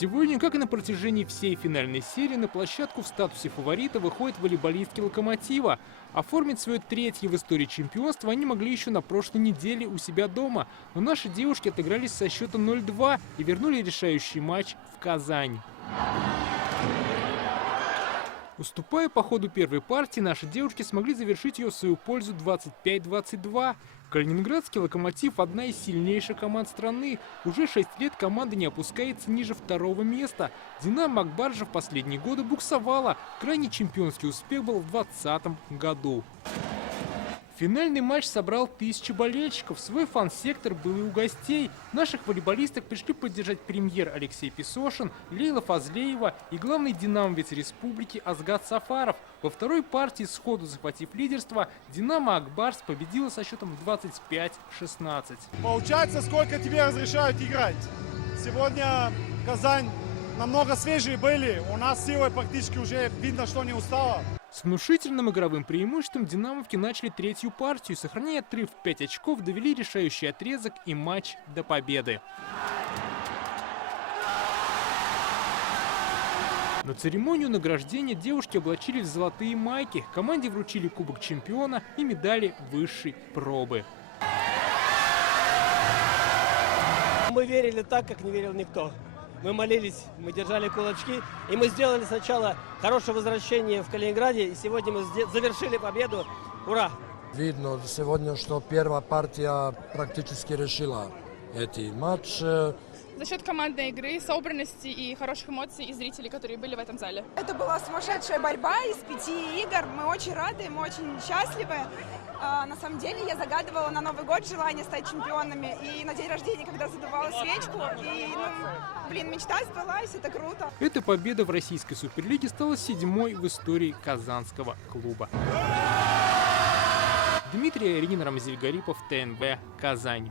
Сегодня, как и на протяжении всей финальной серии, на площадку в статусе фаворита выходят волейболистки «Локомотива». Оформить свое третье в истории чемпионство они могли еще на прошлой неделе у себя дома. Но наши девушки отыгрались со счетом 0-2 и вернули решающий матч в Казань. Уступая по ходу первой партии, наши девушки смогли завершить ее в свою пользу 25-22. Калининградский «Локомотив» – одна из сильнейших команд страны. Уже 6 лет команда не опускается ниже второго места. «Динамо» Ак Баржа в последние годы буксовала. Крайний чемпионский успех был в 2020 году. Финальный матч собрал 1000 болельщиков. Свой фан-сектор был и у гостей. Наших волейболисток пришли поддержать премьер Алексей Песошин, Лейла Фазлеева и главный динамовец республики Азгат Сафаров. Во второй партии, сходу захватив лидерство, «Динамо» Ак Барс победила со счетом 25-16. Получается, сколько тебе разрешают играть? Сегодня Казань намного свежие были. У нас силой практически уже видно, что не устала. С внушительным игровым преимуществом динамовки начали третью партию, сохраняя отрыв в 5 очков, довели решающий отрезок и матч до победы. На церемонию награждения девушки облачились в золотые майки, команде вручили кубок чемпиона и медали высшей пробы. Мы верили так, как не верил никто. Мы молились, мы держали кулачки, и мы сделали сначала хорошее возвращение в Калининграде, и сегодня мы завершили победу. Ура! Видно сегодня, что первая партия практически решила эти матчи. За счет командной игры, собранности и хороших эмоций и зрителей, которые были в этом зале. Это была сумасшедшая борьба из 5 игр. Мы очень рады, мы очень счастливы. На самом деле я загадывала на Новый год желание стать чемпионами. И на день рождения, когда задувала свечку, мечта сбылась, это круто. Эта победа в российской суперлиге стала 7-й в истории казанского клуба. Дмитрий Аринин, Рамзиль Гарипов, ТНВ, Казань.